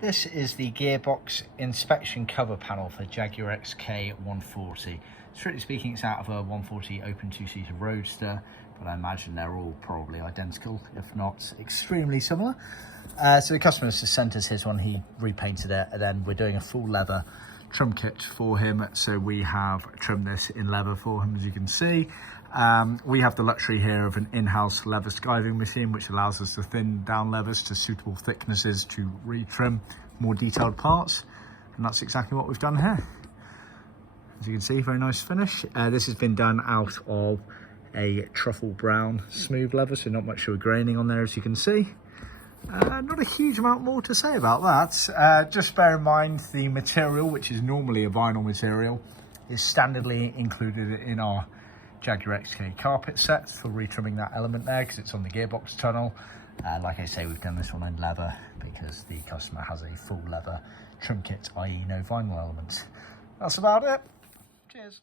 This is the Gearbox Inspection Cover Panel for Jaguar XK140. Strictly speaking, it's out of a 140 open two-seater Roadster, but I imagine they're all probably identical, if not extremely similar. So the customer has just sent us his one, he repainted it, and then we're doing a full leather trim kit for him. So we have trimmed this in leather for him, as you can see. We have the luxury here of an in-house leather skiving machine, which allows us to thin down leathers to suitable thicknesses to retrim more detailed parts. And that's exactly what we've done here. As you can see, very nice finish. This has been done out of a Truffle Brown Smooth Leather, so not much of a graining on there, as you can see. Not a huge amount more to say about that. Just bear in mind the material, which is normally a vinyl material, is standardly included in our Jaguar XK carpet set for retrimming that element there, because it's on the gearbox tunnel. Like I say, we've done this one in leather because the customer has a full leather trim kit, i.e. no vinyl elements. That's about it. Cheers.